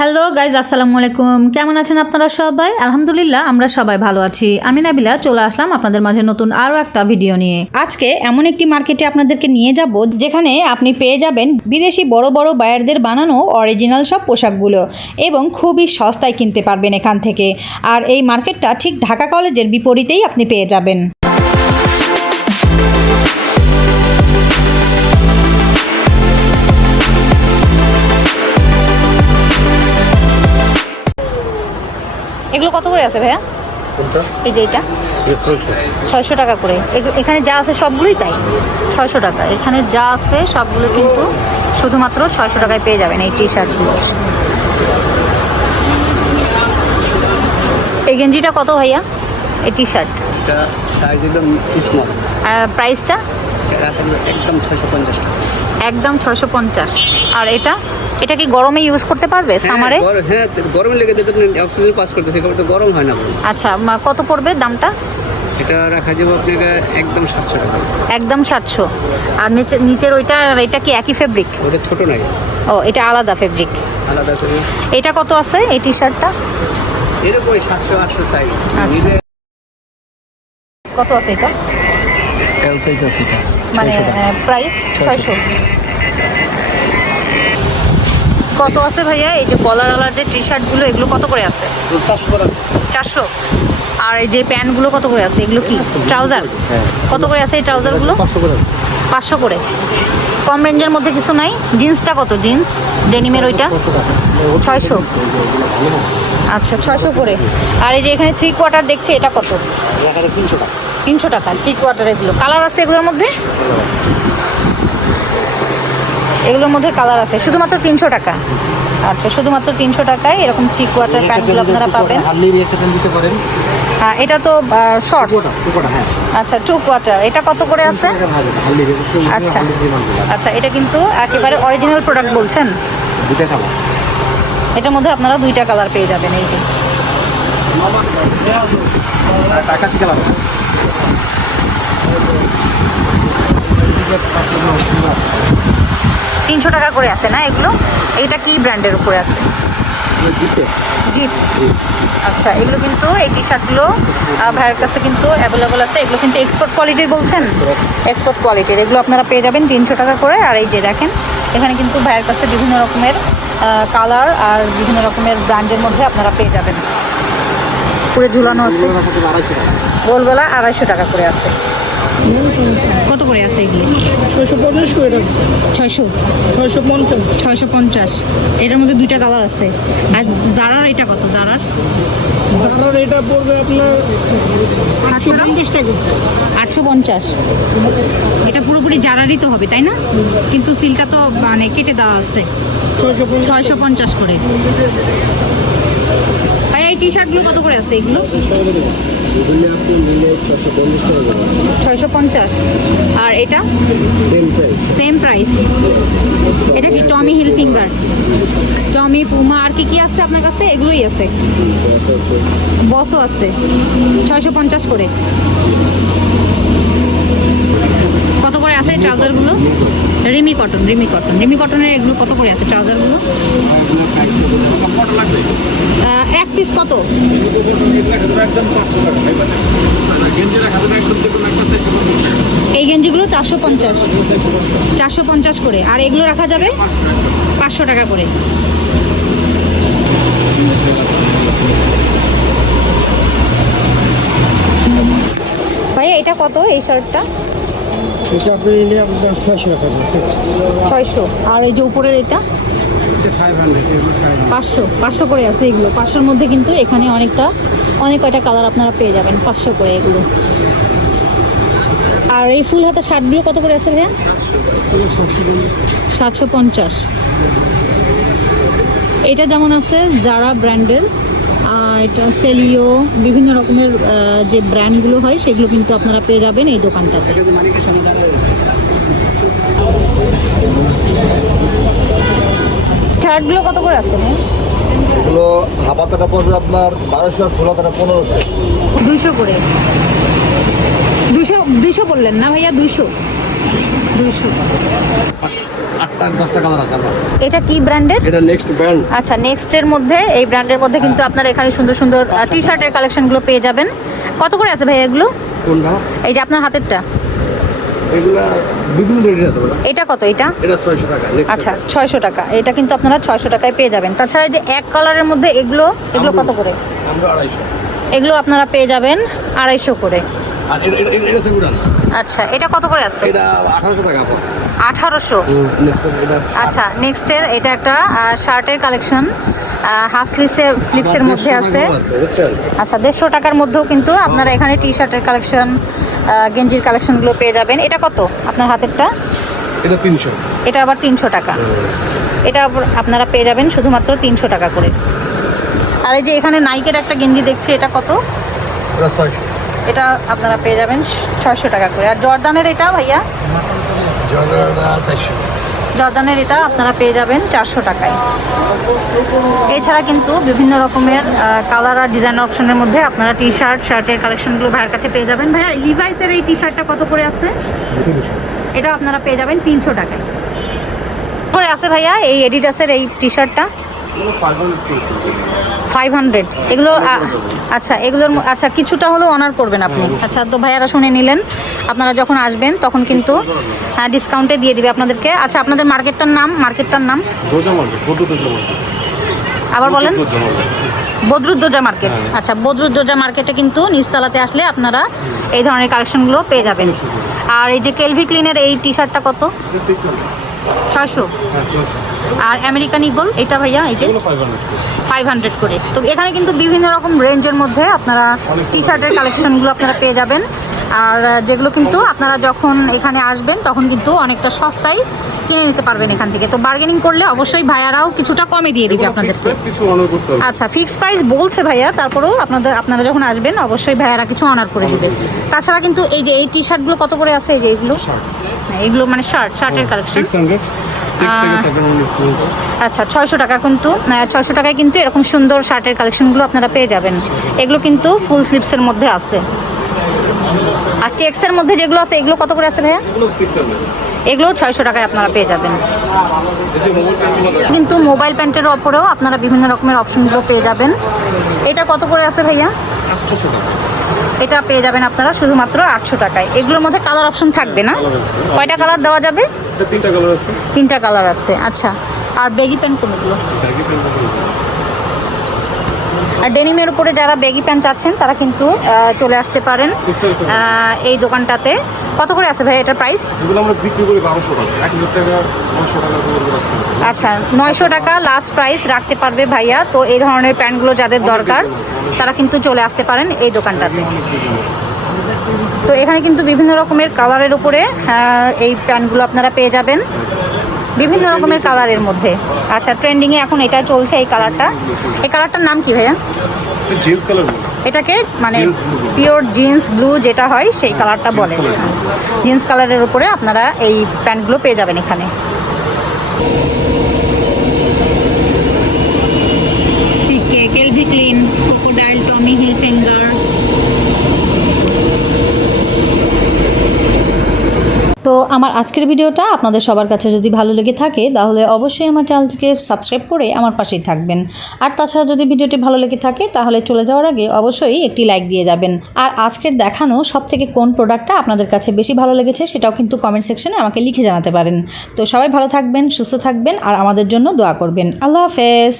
Hello guys আসসালামু আলাইকুম। কেমন আছেন আপনারা সবাই? আলহামদুলিল্লাহ, আমরা সবাই ভালো আছি। আমি নাবিলা, চলে আসলাম আপনাদের মাঝে নতুন আরও একটা ভিডিও নিয়ে। আজকে এমন একটি মার্কেটে আপনাদেরকে নিয়ে যাব, যেখানে আপনি পেয়ে যাবেন বিদেশি বড় বড় বায়ারদের বানানো অরিজিনাল সব পোশাকগুলো এবং খুবই সস্তায় কিনতে পারবেন এখান থেকে। আর এই মার্কেটটা ঠিক ঢাকা কলেজের বিপরীতেই আপনি পেয়ে যাবেন। আছে ভাইয়া? এই যে এটা ছয়শো। টাকা করে। এখানে যা আছে সবগুলোই তাই? ছয়শো টাকা। এখানে যা আছে সবগুলো কিন্তু শুধুমাত্র ছয়শো টাকায় পেয়ে যাবেন এই টি শার্টগুলো এই গেঞ্জিটা কত ভাইয়া? এই টি? শার্ট প্রাইসটা একদম পঞ্চাশ একদম ছয়শো পঞ্চাশ। আর এটা? এটা কি গরমে ইউজ করতে পারবে? সামারে হ্যাঁ, গরম- হ্যাঁ গরমে লেগে যেতে অক্সিজেন পাস করতেছে কারণ তো গরম হয় না আচ্ছা মা- কত পড়বে দামটা? এটা রাখা যাবে আপনাকে একদম সাতশো টাকা। একদম সাতশো। আর নিচে নিচের ওইটা এটা কি একই ফেব্রিক ওটা ছোটো নাই। ও এটা আলাদা ফেব্রিক আলাদা করে এটা কত আছে এই টি? শার্টটা এরকম সাতশো আটশো সাইজ আচ্ছা। কত আছে এটা? এল সাইজ আছে এটা মানে প্রাইস ছয়শো কত আছে ভাইয়া? এই যে কলার আলার যে টি শার্টগুলো এগুলো কত করে আছে? চারশো আর এই যে প্যান্টগুলো কত করে আছে? এগুলো কি? ট্রাউজার হ্যাঁ। কত করে আছে এই ট্রাউজারগুলো পাঁচশো করে পাঁচশো করে। কম রেঞ্জের মধ্যে কিছু নাই? জিন্সটা কত? জিন্স ডেনিমের ওইটা? ছয়শো আচ্ছা ছয়শো করে। আর এই যে এখানে থ্রি কোয়ার্টার দেখছি এটা কত? তিনশো টাকা। তিনশো টাকা থ্রি কোয়ার্টার এগুলো। কালার আছে এগুলোর মধ্যে? এগুলোর মধ্যে কালার আছে। শুধুমাত্র তিনশো টাকা। আচ্ছা শুধুমাত্র তিনশো টাকায় এরকম থ্রি কোয়ার্টার প্যান্টগুলো আপনারা পাবেন। দিতে পারেন। হ্যাঁ এটা তো শর্টস কোটা হ্যাঁ। আচ্ছা টু কোয়ার্টার এটা কত করে আছে? আচ্ছা। আচ্ছা এটা কিন্তু একেবারে অরিজিনাল প্রোডাক্ট বলছেন? এটার মধ্যে আপনারা দুইটা কালার পেয়ে যাবেন এই যে। কালার তিনশো টাকা করে আছে, না এগুলো? এটা কি ব্র্যান্ডের উপরে আছে? জিপে আচ্ছা এগুলো কিন্তু এই টি শার্টগুলো ভাইয়ের কাছে কিন্তু অ্যাভেলেবল আছে। এগুলো কিন্তু এক্সপোর্ট কোয়ালিটির বলছেন? এক্সপোর্ট কোয়ালিটির এগুলো আপনারা পেয়ে যাবেন তিনশো টাকা করে। আর এই যে দেখেন, এখানে কিন্তু ভাইয়ের কাছে বিভিন্ন রকমের কালার আর বিভিন্ন রকমের ব্র্যান্ডের মধ্যে আপনারা পেয়ে যাবেন। পুরে ঝুলানো আছে। গোলগলা আড়াইশো টাকা করে আছে। কত করে আছে এগুলো? ছয়শো পঞ্চাশ করে ছয়শো? ছয়শো পঞ্চাশ। ছয়শো পঞ্চাশ। এটার মধ্যে দুইটা কালার আছে। আর জারার এটা কত? জারার? জানার এটা পড়বে আপনার আটশো পঞ্চাশ টাকা। আটশো পঞ্চাশ। এটা পুরোপুরি জারারই তো হবে তাই না? কিন্তু সিলটা তো মানে কেটে দেওয়া আছে। ছয়শো পঞ্চাশ। ছয়শো পঞ্চাশ করে। ভাই এই টি শার্টগুলো কত করে আছে এগুলো? ছয়শো পঞ্চাশ আর এটা? সেম প্রাইস এটা কি Tommy Hilfiger Tommy Puma আর কি কি আছে আপনার কাছে? এগুলোই আছে। বসও আছে। ছয়শো পঞ্চাশ করে। কত করে আছে ট্রাউজারগুলো রিমি কটন রিমি কটন রিমি কটনের এগুলো কত করে আছে ট্রাউজারগুলো এক পিস কত? এই গেঞ্জিগুলো চারশো পঞ্চাশ। চারশো পঞ্চাশ করে। আর এগুলো রাখা যাবে? পাঁচশো টাকা করে। ভাইয়া এটা কত এই শার্টটা? ছয়শো। আর এই যে উপরের এটা? পাঁচশো পাঁচশো করে আছে এগুলো। পাঁচশোর মধ্যে কিন্তু এখানে অনেকটা, অনেক কয়টা কালার আপনারা পেয়ে যাবেন, পাঁচশো করে এগুলো। আর এই ফুল হাতা শার্টগুলো কত করে আছে ভাইয়া? সাতশো পঞ্চাশ। এটা যেমন আছে জারা ব্র্যান্ডের এটা সেলিও বিভিন্ন রকমের যে ব্র্যান্ডগুলো হয়, সেগুলো কিন্তু আপনারা পেয়ে যাবেন এই দোকানটাতে। শার্টগুলো কত করে আছে এগুলো হাফাতাটা পড়বে আপনার বারোশো আর ষোলোটাটা পনেরোশো। দুইশো করে। দুইশো দুইশো বললেন না ভাইয়া দুইশো। এটা কি ব্র্যান্ডের এটা নেক্সট ব্র্যান্ড আচ্ছা নেক্সটের মধ্যে এই ব্র্যান্ডের মধ্যে কিন্তু আপনারা এখানে সুন্দর সুন্দর টি শার্টের কালেকশনগুলো পেয়ে যাবেন। কত করে আছে ভাই এগুলো? কোনটা? এই যে আপনার হাতেরটা। এগুলা বিভিন্ন রেটের আছে এটা কত এটা? এটা ছয়শো টাকা আচ্ছা এটা। ছয়শো টাকা। এটা কিন্তু আপনারা ছয়শো টাকায় পেয়ে যাবেন। তাছাড়া যে এক কালারের মধ্যে এগুলো এগুলো কত করে? আমরা এগুলো আপনারা পেয়ে যাবেন আড়াইশো করে। আর এটা এটা- আচ্ছা এটা কত করে আছে? এটা আঠারোশো টাকা আঠারোশো। আচ্ছা নেক্সটের এটা একটা শার্টের কালেকশন হাফ স্লিভসের স্লিভসের মধ্যে আছে। আচ্ছা দেড়শো টাকার মধ্যেও কিন্তু আপনারা এখানে টি শার্টের কালেকশন গেঞ্জির কালেকশনগুলো পেয়ে যাবেন। এটা কত আপনার হাতেরটা? এটা তিনশো। এটা আবার তিনশো টাকা। এটা আপনারা পেয়ে যাবেন শুধুমাত্র তিনশো টাকা করে। আর এই যে এখানে নাইকের একটা গেঞ্জি দেখছি এটা কত? এটা আপনারা পেয়ে যাবেন ছয়শো টাকা করে। আর জর্দানের এটা ভাইয়া? চারশো। জর্দানের এটা আপনারা পেয়ে যাবেন চারশো টাকায়। এছাড়া কিন্তু বিভিন্ন রকমের কালার আর ডিজাইন অপশনের মধ্যে আপনারা টি শার্ট শার্টের কালেকশনগুলো ভাইয়ের কাছে পেয়ে যাবেন। ভাইয়া লিভাইসের এই টি শার্টটা কত করে আছে? এটা আপনারা পেয়ে যাবেন তিনশো টাকায়। করে আছে ভাইয়া এই এডিডাসের এই টি শার্টটা ফাইভ হান্ড্রেড এগুলো আচ্ছা এগুলোর আচ্ছা কিছুটা হলেও অনার করবেন আপনি। আচ্ছা তো ভাইয়ারা শুনে নিলেন। আপনারা যখন আসবেন তখন কিন্তু হ্যাঁ ডিসকাউন্টে দিয়ে দিবে আপনাদেরকে। আচ্ছা আপনাদের মার্কেটটার নাম মার্কেটটার নাম? আবার বলেন? বদরুদ্দোজা মার্কেট আচ্ছা বদরুদ্দোজা মার্কেটে কিন্তু নিচতলাতে আসলে আপনারা এই ধরনের কালেকশনগুলো পেয়ে যাবেন। আর এই যে কেলভি ক্লিনের এই টি শার্টটা কত ছয়শো। আর আমেরিকান ইগল এটা ভাইয়া এই যে? ফাইভ হান্ড্রেড করে। তো এখানে কিন্তু বিভিন্ন রকম রেঞ্জের মধ্যে আপনারা টি শার্টের কালেকশনগুলো আপনারা পেয়ে যাবেন। আর যেগুলো কিন্তু আপনারা যখন এখানে আসবেন তখন কিন্তু অনেকটা সস্তায় কিনে নিতে পারবেন এখান থেকে। তো বার্গেনিং করলে অবশ্যই ভাইয়ারাও কিছুটা কমে দিয়ে দিবে আপনাদের আচ্ছা ফিক্স প্রাইস বলছে ভাইয়া তারপরেও আপনাদের আপনারা যখন আসবেন অবশ্যই ভাইয়ারা কিছু অনার করে দিবে। তাছাড়া কিন্তু এই যে এই টি শার্টগুলো কত করে আছে? এই যে এইগুলো হ্যাঁ, এগুলো মানে শার্ট শার্টের কালেকশন আচ্ছা ছয়শো টাকা কিন্তু ছয়শো টাকায় কিন্তু এরকম সুন্দর শার্টের কালেকশনগুলো আপনারা পেয়ে যাবেন। এগুলো কিন্তু ফুল স্লিপসের মধ্যে আছে। আর চেক্সের মধ্যে যেগুলো আছে এগুলো কত করে আছে ভাইয়া? এগুলো ছয়শো টাকায় আপনারা পেয়ে যাবেন। কিন্তু মোবাইল প্যান্টের ওপরেও আপনারা বিভিন্ন রকমের অপশনগুলো পেয়ে যাবেন। এটা কত করে আছে ভাইয়া? এটা পেয়ে যাবেন আপনারা শুধুমাত্র আটশো টাকায়। এগুলোর মধ্যে কালার অপশন থাকবে না? কয়টা কালার দেওয়া যাবে? তিনটা কালার আছে। তিনটা কালার আছে। আচ্ছা। আর বেগি প্যান্ট কোনগুলো? আর ডেনিমের উপরে যারা বেগি প্যান্ট চাচ্ছেন তারা কিন্তু চলে আসতে পারেন এই দোকানটাতে। কত করে আছে ভাই এটার প্রাইস। আচ্ছা নয়শো টাকা লাস্ট প্রাইস রাখতে পারবে ভাইয়া। তো এই ধরনের প্যান্টগুলো যাদের দরকার তারা কিন্তু চলে আসতে পারেন এই দোকানটাতে। তো এখানে কিন্তু বিভিন্ন রকমের কালারের উপরে এই প্যান্টগুলো আপনারা পেয়ে যাবেন। বিভিন্ন রকমের কালারের মধ্যে। আচ্ছা ট্রেন্ডিংয়ে এখন এটা চলছে এই কালারটা এই কালারটার নাম কি ভাইয়া? জিন্স কালার এটাকে মানে পিওর জিন্স ব্লু। যেটা হয় সেই কালারটা বলে। জিন্স কালারের উপরে আপনারা এই প্যান্টগুলো পেয়ে যাবেন এখানে। CK Calvin Klein crocodile Tommy Hilfiger. তো আমার আজকের ভিডিওটা আপনাদের সবার কাছে যদি ভালো লেগে থাকে, তাহলে অবশ্যই আমার চ্যানেলটিকে সাবস্ক্রাইব করে আমার পাশেই থাকবেন। আর তাছাড়া যদি ভিডিওটি ভালো লেগে থাকে, তাহলে চলে যাওয়ার আগে অবশ্যই একটি লাইক দিয়ে যাবেন। আর আজকের দেখানো সব থেকে কোন প্রোডাক্টটা আপনাদের কাছে বেশি ভালো লেগেছে, সেটাও কিন্তু কমেন্ট সেকশনে আমাকে লিখে জানাতে পারেন। তো সবাই ভালো থাকবেন, সুস্থ থাকবেন, আর আমাদের জন্য দোয়া করবেন। আল্লাহ হাফেজ।